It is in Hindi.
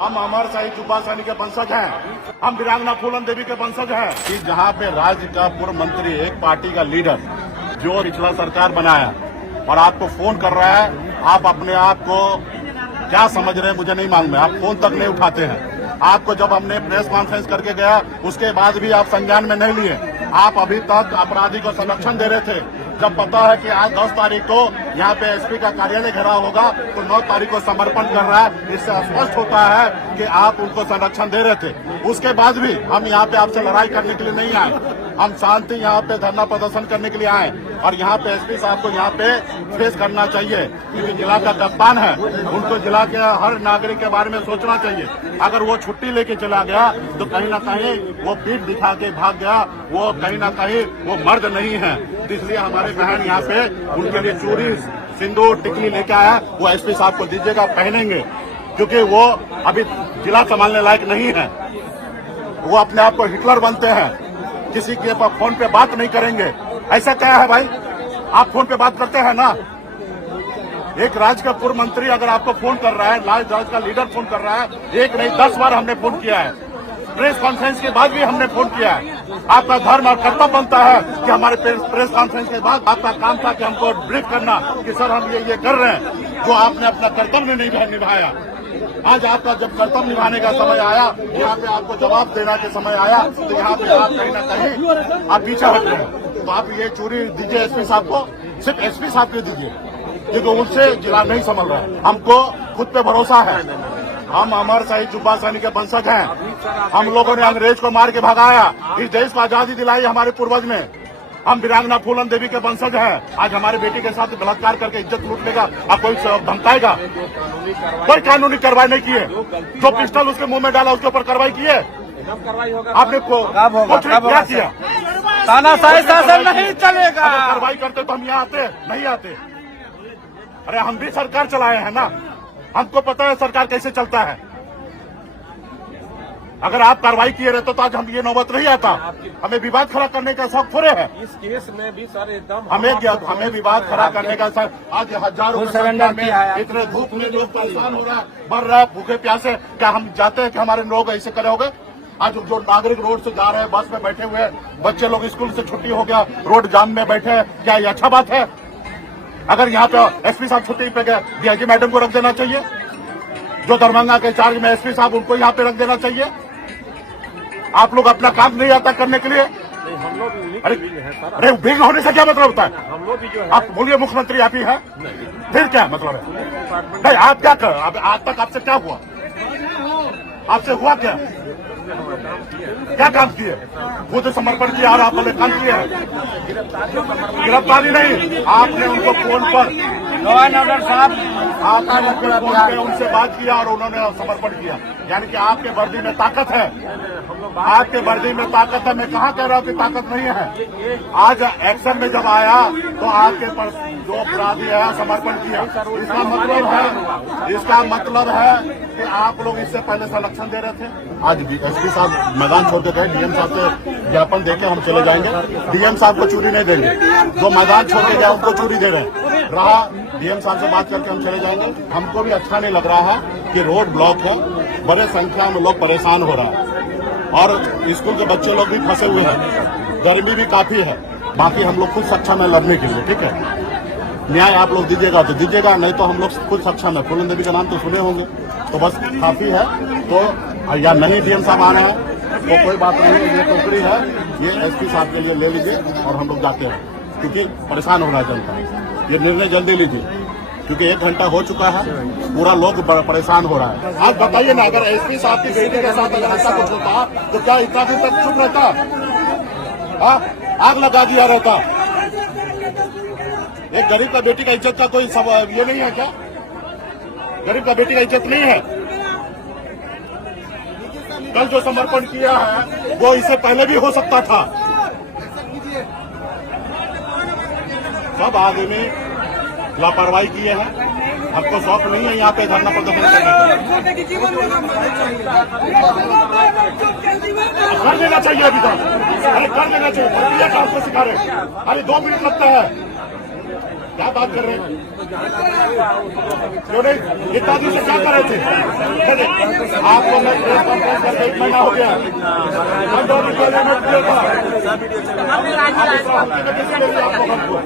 हम अमर शहीद जुब्बा सैनी के वंशज हैं। हम वीरांगना फूलन देवी के वंशज हैं कि जहाँ पे राज्य का पूर्व मंत्री एक पार्टी का लीडर जो पिछला सरकार बनाया और आपको फोन कर रहा है, आप अपने आप को क्या समझ रहे हैं मुझे नहीं मालूम है। आप फोन तक नहीं उठाते हैं। आपको जब हमने प्रेस कॉन्फ्रेंस करके गया उसके बाद भी आप संज्ञान में नहीं लिए। आप अभी तक अपराधी को संरक्षण दे रहे थे। जब पता है कि आज 10 तारीख को यहाँ पे एसपी का कार्यालय घेराव होगा तो 9 तारीख को समर्पण कर रहा है। इससे स्पष्ट होता है कि आप उनको संरक्षण दे रहे थे। उसके बाद भी हम यहाँ पे आपसे लड़ाई करने के लिए नहीं आए। हम शांति यहाँ पे धरना प्रदर्शन करने के लिए आए और यहाँ पे एसपी साहब को यहाँ पे फेस करना चाहिए क्योंकि जिला का कप्तान है। उनको जिला के हर नागरिक के बारे में सोचना चाहिए। अगर वो छुट्टी लेके चला गया तो कहीं ना कहीं वो पीठ दिखा के भाग गया, वो कहीं ना कहीं वो मर्द नहीं है। इसलिए हमारे बहन यहाँ पे उनके लिए चूड़ी सिंदूर टिकली लेके आया, वो एसपी साहब को दीजिएगा, पहनेंगे क्योंकि वो अभी जिला संभालने लायक नहीं है। वो अपने आप को हिटलर बनते हैं, किसी के फोन पे बात नहीं करेंगे। ऐसा क्या है भाई, आप फोन पे बात करते हैं ना। एक राज्य का पूर्व मंत्री अगर आपको फोन कर रहा है, राज्य का लीडर फोन कर रहा है, एक नहीं 10 बार हमने फोन किया है। प्रेस कॉन्फ्रेंस के बाद भी हमने फोन किया है। आपका धर्म और कर्तव्य बनता है कि हमारे प्रेस कॉन्फ्रेंस के बाद आपका काम था कि हमको ब्रीफ करना कि सर हम ये कर रहे हैं, जो आपने अपना कर्तव्य नहीं निभाया। आज आपका जब कर्तव्य निभाने का समय आया, यहाँ पे आपको जवाब देने के समय आया, तो यहाँ पे आप कहीं ना कहीं आप पीछे हट रहे हैं। तो आप ये चोरी दीजिए एसपी साहब को, सिर्फ एसपी साहब को दीजिए क्योंकि उनसे जिला नहीं संभल रहा है। हमको खुद पे भरोसा है। हम अमर शहीद जुब्बा सैनी के वंशज हैं। हम लोगों ने अंग्रेज को मार के भगाया, इस देश को आजादी दिलाई हमारे पूर्वज ने। हम वीरांगना फूलन देवी के वंशज हैं। आज हमारे बेटी के साथ बलात्कार करके इज्जत लूट लेगा, आप कोई धमकाएगा? कोई कानूनी कार्रवाई नहीं की है। जो पिस्टल उसके मुंह में डाला उसके ऊपर कार्रवाई की है? आपने क्या किया? तानाशाही शासन नहीं चलेगा। कार्रवाई करते तो हम यहाँ आते नहीं आते। अरे हम भी सरकार चलाए हैं ना, हमको पता है सरकार कैसे चलता है। अगर आप कार्रवाई किए रहते तो आज हम ये नौबत नहीं आता। हमें विवाद खड़ा करने का शौक थोड़े है। इस केस में भी सर एकदम हमें विवाद खड़ा करने का सर, आज हजारों में इतने धूप में लोग परेशान हो रहा है, मर रहा है भूखे प्यासे। क्या हम जाते हैं कि हमारे लोग ऐसे करे होंगे? आज जो नागरिक रोड से जा रहे हैं, बस में बैठे हुए, बच्चे लोग स्कूल से छुट्टी हो गया, रोड जाम में बैठे हैं, क्या ये अच्छा बात है? अगर यहाँ पे एसपी साहब छुट्टी पे गए, डीआईजी मैडम को रख देना चाहिए। जो दरभंगा के चार्ज में एसपी साहब, उनको यहाँ पे रख देना चाहिए। आप लोग अपना काम नहीं आता करने के लिए। हम लोग अरे विघ्न होने से क्या मतलब होता है? हम लोग भी जो है, आप बोलिए मुख्यमंत्री आप ही है, फिर क्या मतलब है? नहीं, आप क्या कर, आज तक आपसे क्या हुआ? आपसे हुआ क्या? क्या काम किए? खुद समर्पण किया और आप बोले काम किए हैं। गिरफ्तारी नहीं, आपने उनको फोन पर साहब आपने उनसे बात किया और उन्होंने समर्पण किया। यानी कि आपके वर्दी में ताकत है, आपके वर्दी में ताकत है। मैं कहाँ कह रहा हूँ कि ताकत नहीं है। आज एक्शन में जब आया तो आपके पर जो अपराधी है समर्पण किया। इसका मतलब है कि आप लोग इससे पहले संरक्षण दे रहे थे। आज एसपी साहब मैदान छोड़ के गए, डीएम साहब से ज्ञापन देके हम चले जाएंगे। डीएम साहब को चूरी नहीं देंगे, जो मैदान छोड़ के गए उनको चूरी दे रहे हैं। रहा डीएम साहब से बात करके हम चले जाएंगे। हमको भी अच्छा नहीं लग रहा है कि रोड ब्लॉक है, बड़े संख्या में लोग परेशान हो रहा है और स्कूल के बच्चे लोग भी फंसे हुए हैं, गर्मी भी काफी है। बाकी हम लोग खुद सक्षम है लड़ने के लिए, ठीक है। न्याय आप लोग दीजिएगा तो दीजिएगा, नहीं तो हम लोग खुद सक्षम है। फूलन देवी का नाम तो सुने होंगे, तो बस काफी है। तो या नहीं डीएम साहब आ रहे हैं तो कोई बात नहीं, ये टोकरी है, ये एसपी साहब के लिए ले लीजिए और हम लोग जाते हैं क्योंकि परेशान हो रहा है जनता। ये निर्णय जल्दी लीजिए क्योंकि 1 घंटा हो चुका है, पूरा लोग परेशान हो रहा है। आज बताइए ना, अगर एसपी साहब की बेटी के साथ अगर ऐसा कुछ होता तो क्या इतना दिन तक चुप रहता? आग लगा दिया रहता। एक गरीब का बेटी का इज्जत का कोई ये नहीं है क्या? गरीब का बेटी का इज्जत नहीं है? कल जो समर्पण किया है वो इससे पहले भी हो सकता था। सब आदमी लापरवाही किए हैं। हमको शौक नहीं है यहाँ पे धरना प्रदर्शन करने का। कर देना चाहिए अभी तक, अरे कर देना चाहिए। प्रक्रिया का आपको सिखा रहे, अरे 2 मिनट लगता है। क्या बात कर रहे हैं? क्यों नहीं? इतना दिन से क्या कर रहे थे? आपको मैं प्रेस कॉन्फ्रेंस करके 1 महीना हो गया। 15 मिनट पहले नोट किया था। आपको हमको